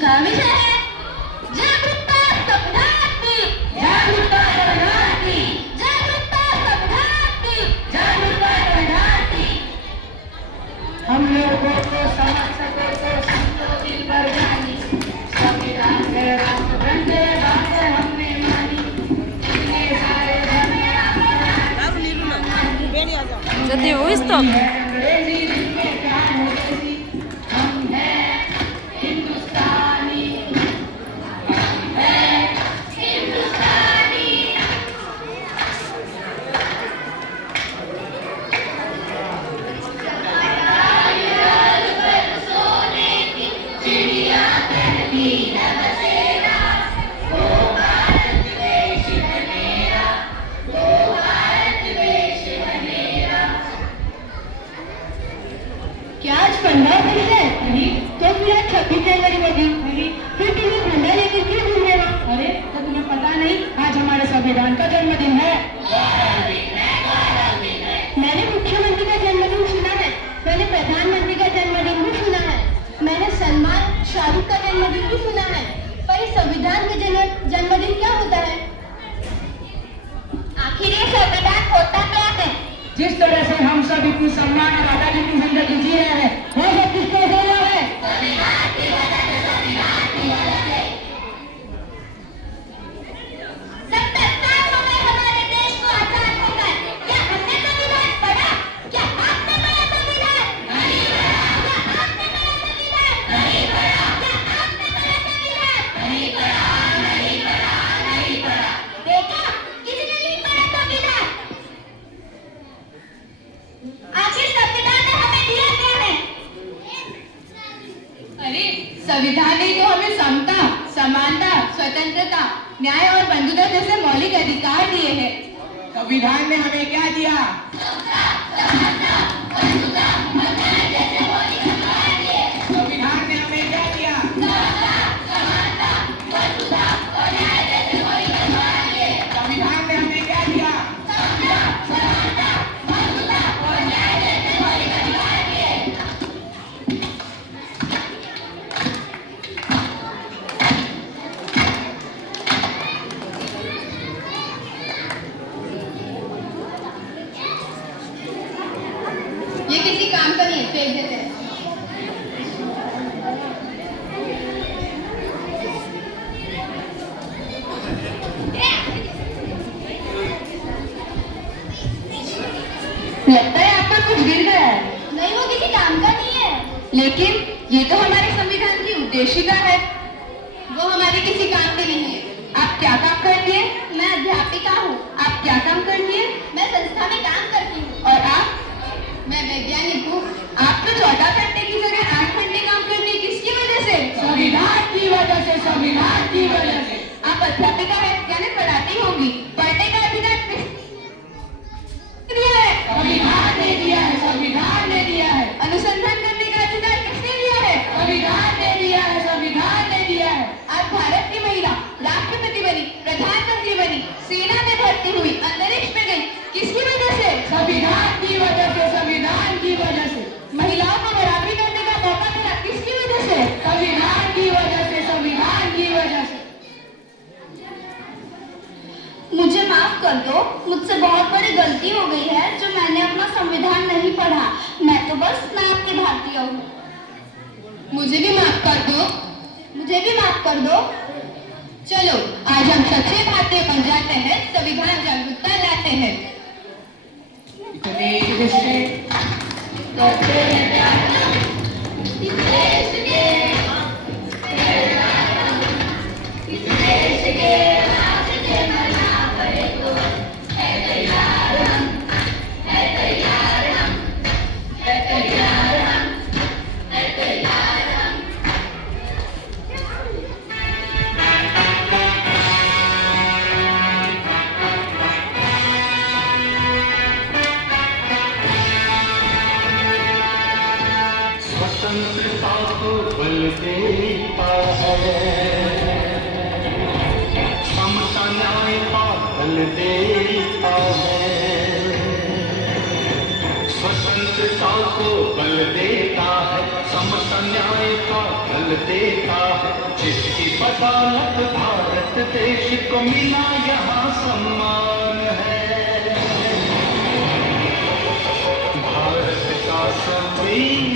का विषय है जागरूकता संविधान की, जागरूकता संविधान की, जागरूकता संविधान की, जागरूकता संविधान की। हम लोगों को समझ सको तो समझो दिल भर जानी, संविधान के राष्ट्रगंध बातें हमने मानी, इतने सारे जल्दी हो इस तो अंग्रेजी जिनमें काम होती, हम हैं हिंदुस्तानी, हम हैं हिंदुस्तानी। सोने की चिड़िया कहती है बसेरा, वो भारत देश है मेरा, वो भारत देश है मेरा। क्या आज 15 अगस्त है? नहीं तो फिर आज 26 जनवरी होगी? नहीं फिर तुम्हें झंडा लेकर क्यों घूमेगा? अरे तो तुम्हें पता नहीं आज हमारे संविधान का जन्मदिन है। मैंने मुख्यमंत्री का जन्मदिन सुना है, मैंने प्रधानमंत्री का जन्मदिन भी सुना है, मैंने सलमान शाहरुख का जन्मदिन भी सुना है, पर इस संविधान का जन्मदिन क्या होता है? आखिर ये संविधान होता क्या है? जिस तरह से हम सब इतनी सम्मान और आजादी की जिंदगी जी रहे हैं, वो सब किसके वजह है? संविधान की वजह से, संविधान की वजह से। 70 साल हो गए हमारे देश को आजाद होकर, क्या हमने संविधान पढ़ा? क्या आपने पढ़ा संविधान? नहीं पढ़ा। क्या आपने पढ़ा संविधान? नहीं पढ़ा। क्या आपने पढ़ा संविधान? नहीं पढ़ा, नहीं पढ़ा, नहीं पढ़ा। देखा, किसी ने नहीं पढ़ा संविधान। आखिर संविधान ने हमें दिया क्या है? अरे संविधान ने तो हमें समता, समानता, स्वतंत्रता, न्याय और बंधुता जैसे मौलिक अधिकार दिए हैं। संविधान ने हमें क्या दिया? संविधान ने हमें क्या दिया? संविधान ने हमें क्या दिया? ये किसी काम का नहीं है, फेंक देते हैं। लगता है आपका कुछ गिर गया है। नहीं, वो किसी काम का नहीं है। लेकिन ये तो हमारे संविधान की उद्देशिका है। वो हमारे किसी काम की नहीं है। आप क्या काम करती है? मैं अध्यापिका हूँ। आप क्या काम करती है? मैं संस्था में काम करती हूँ। और आप? मैं वैज्ञानिक हूँ। आप तो 14 घंटे की जगह 8 घंटे काम करती है, किसकी वजह से? संविधान की वजह से, संविधान की वजह से। आप अध्यापिका है, यानी पढ़ाती होंगी। पढ़ने का अधिकार किसने दिया है? संविधान ने दिया है, संविधान ने दिया है। अनुसंधान करने का अधिकार किसने दिया है? संविधान ने दिया है, संविधान ने दिया है। आप भारत की महिला राष्ट्रपति बनी, प्रधानमंत्री बनी, सेना में भर्ती हुई, अंतरिक्ष में गई, किसकी वजह से? संविधान की वजह से, संविधान की वजह से। महिलाओं को बराबरी करने का मौका मिला, किसकी वजह से? संविधान की वजह से, संविधान की वजह से। मुझे माफ कर दो, मुझसे बहुत बड़ी गलती हो गई है जो मैंने अपना संविधान नहीं पढ़ा। मैं तो बस नाम की भारतीय हूँ। मुझे भी माफ कर दो। मुझे भी माफ कर दो। चलो आज हम सच्चे भारतीय बन जाते हैं, संविधान जागरूकता लाते हैं। इतने रिश्ते करते हैं इस देश के, इस देश के राष्ट्र बना पड़े तो है तैयार हम, है तैयार हम, है तैयार हम, है तैयार हम। स्वतंत्रता को बल देता है, समता न्याय का बल देता है। स्वतंत्रता को बल देता है, समता न्याय का बल देता है, जिसकी बदौलत भारत देश को मिला यहाँ सम्मान है। भारत का संविधान